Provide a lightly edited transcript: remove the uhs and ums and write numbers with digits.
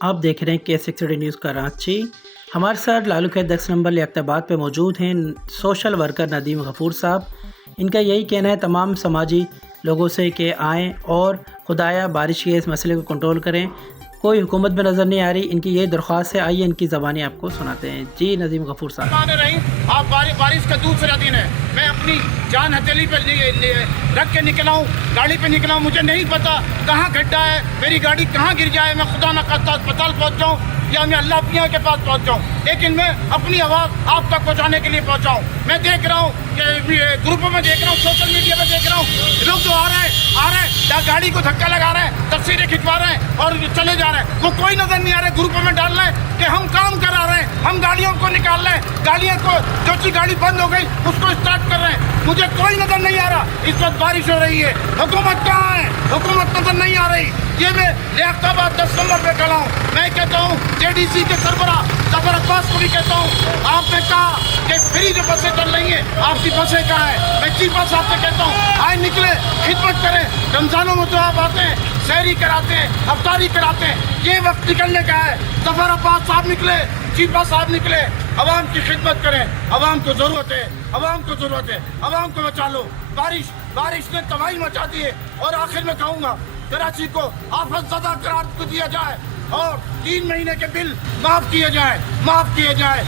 آپ دیکھ رہے ہیں K60 نیوز کراچی۔ ہمارے ساتھ لالو قید 10 نمبر لیاقتآباد پہ موجود ہیں سوشل ورکر ندیم غفور صاحب۔ ان کا یہی کہنا ہے تمام سماجی لوگوں سے کہ آئیں اور خدایا بارش کے اس مسئلے کو کنٹرول کریں۔ کوئی حکومت میں نظر نہیں آ رہی، ان کی یہ درخواست ہے، آئیے ان کی زبانی آپ کو سناتے ہیں۔ جی ندیم غفور صاحب۔ آپ بارش کا دوسرا دن ہے، میں اپنی جان ہتھیلی پہ رکھ کے نکلا ہوں، گاڑی پہ نکلا ہوں، مجھے نہیں پتا کہاں گڈھا ہے، میری گاڑی کہاں گر جائے، میں خدا نہ خواستہ اسپتال پہنچ جاؤں یا میں اللہ میاں کے پاس پہنچ جاؤں، لیکن میں اپنی آواز آپ تک پہنچانے کے لیے پہنچا ہوں۔ میں دیکھ رہا ہوں کہ گروپوں میں دیکھ رہا ہوں، سوشل میڈیا پہ دیکھ رہا ہوں، لوگ جو آ رہے ہیں گاڑی کو دھکا لگا رہے ہیں، تصویریں کھنچوا رہے ہیں اور چلے جا رہے ہیں، وہ کوئی نظر نہیں آ رہا ہے گروپوں میں ڈال رہے ہیں کہ ہم کام کرا رہے ہیں، ہم گاڑیوں کو نکال رہے ہیں، گاڑیوں کو جو سی گاڑی بند ہو گئی اس کو اسٹارٹ کر رہے ہیں، مجھے کوئی نظر نہیں آ رہا۔ اس وقت بارش ہو رہی ہے، حکومت کہاں ہے؟ حکومت نظر نہیں آ رہی۔ یہ میں لیاقتآباد 10 نمبر پہ کھڑا ہوں، میں کہتا ہوں JDC کے سربراہ ظفر عباس کو بھی کہتا ہوں، آپ نے کہا کہ فری جو بسیں چل رہی ہیں، آپ کی بسیں کہاں ہیں؟ میں چیفا صاحب سے کہتا ہوں آئے نکلے، خدمت کریں، رمضانوں میں تو آپ آتے ہیں، سحری کراتے ہیں، افطاری کراتے ہیں، یہ وقت نکلنے کا ہے۔ ظفر عباس صاحب نکلے، چیفا صاحب نکلے، عوام کی خدمت کریں، عوام کو ضرورت ہے، عوام کو ضرورت ہے، عوام کو بچا لو۔ بارش نے تباہی مچا دی ہے، اور آخر میں کہوں گا کراچی کو آفت زدہ قرار دیا جائے اور 3 مہینے کے بل معاف کیے جائیں، معاف کیے جائیں۔